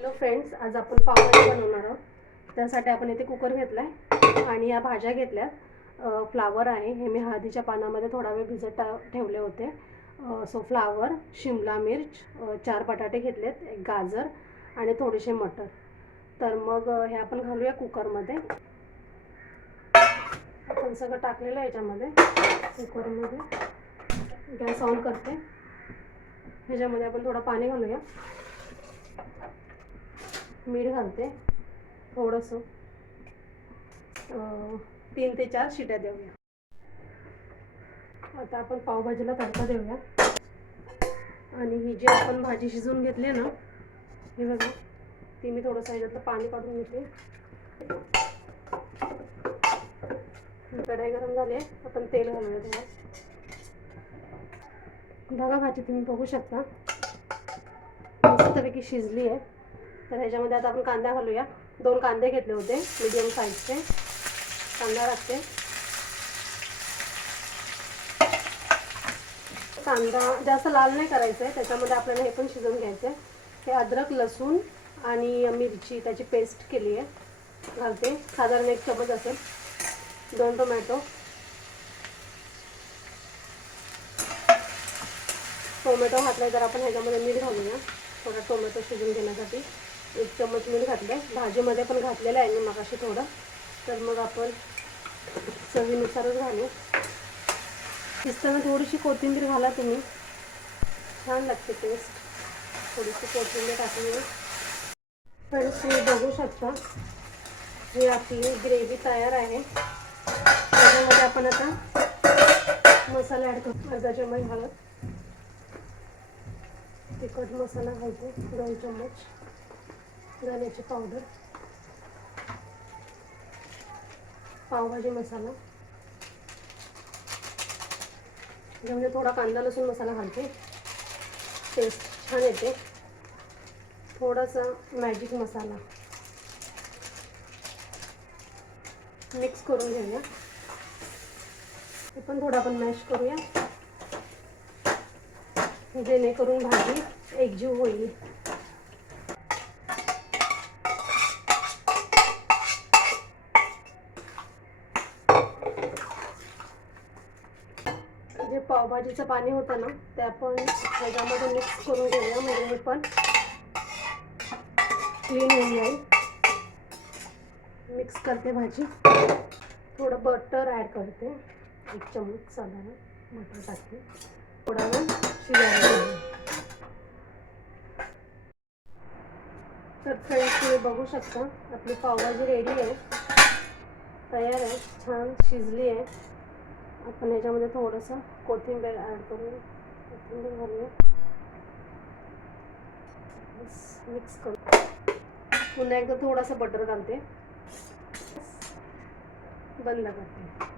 Hello friends, आज आपण पावभाजी बनवणार आहोत. त्यासाठी आपण इथे कुकर घेतला आहे आणि या भाज्या घेतल्या. फ्लावर आहे, हे मी हळदीच्या पानामध्ये थोडा वेळ भिजत ठेवले होते. सो फ्लावर, शिमला मिर्च, 4 बटाटे घेतलेत, एक गाजर आणि थोडेसे मटर. तर मग हे आपण घालूया कुकरमध्ये. आपण सगळं टाकलेलं आहे याच्यामध्ये कुकरमध्ये. गॅस ऑन करते. ह्याच्यामध्ये आपण थोडं पाणी घालूया, मीठ घालते थोडंसं, 3 ते 4 शिट्या देऊया. आता आपण पावभाजीला तडका देऊया. आणि ही जी आपण भाजी शिजवून घेतली ना, हे बघा, ती मी थोडंसं ह्याच्यातलं पाणी काढून घेते. कढई गरम झाली आहे, आपण तेल घालूया थोडं. बघा, भाजी तुम्ही बघू शकता मस्तपैकी शिजली आहे. तर ह्याच्यामध्ये आता आपण कांदा घालूया. 2 कांदे घेतले होते मीडियम साईजचे. कांदा टाकते. कांदा जास्त लाल नाही करायचा आहे, त्याच्यामध्ये आपल्याला हे पण शिजवून घ्यायचं आहे. हे अद्रक, लसूण आणि मिरची त्याची पेस्ट केली आहे घालते, साधारण 1 चमच असेल. 2 टोमॅटो घातले. तर आपण ह्याच्यामध्ये मीठ घालूया थोडा, टोमॅटो शिजून घेण्यासाठी 1 चमच मीठ घातलं. भाजीमध्ये पण घातलेलं आहे मी मगाशी थोडं. तर मग आपण चवीनुसारच घालू. शिजताना थोडीशी कोथिंबीर घाला तुम्ही, छान लागते टेस्ट. थोडीशी कोथिंबीर टाकली. फ्रेंड्स, तुम्ही बघू शकता ही आपली ग्रेव्ही तयार आहे. त्याच्यामध्ये आपण आता मसाला ॲड करतो. अर्धा चमच हळद, तिखट मसाला घालतो, 2 चमच धण्याची पावडर, पावभाजी मसाला, त्यामध्ये थोडा कांदा लसूण मसाला घालते, टेस्ट छान येते. थोडासा मॅजिक मसाला मिक्स करून घेऊया. हे पण थोडं आपण मॅश करूया, जेणेकरून भाजी एकजीव होईल. जे पावभाजीचं पाणी होतं ना, ते आपण ह्याच्यामध्ये मिक्स करून घेऊया, म्हणजे हे पण क्लीन होऊन जाईल. मिक्स करते भाजी. थोडं बटर ॲड करते, 1 चमच साधारण बटर टाकते. थोडा वेळ शिजायला ठेवूया. तर फ्रेंड्स, तुम्ही बघू शकता आपली पावभाजी रेडी आहे, तयार आहे, छान शिजली आहे. आपण याच्यामध्ये थोडंसं कोथिंबीर ॲड करूया, कोथिंबीर घालूया, मिक्स करू. पुन्हा एकदा थोडंसं बटर घालते, बंद करते.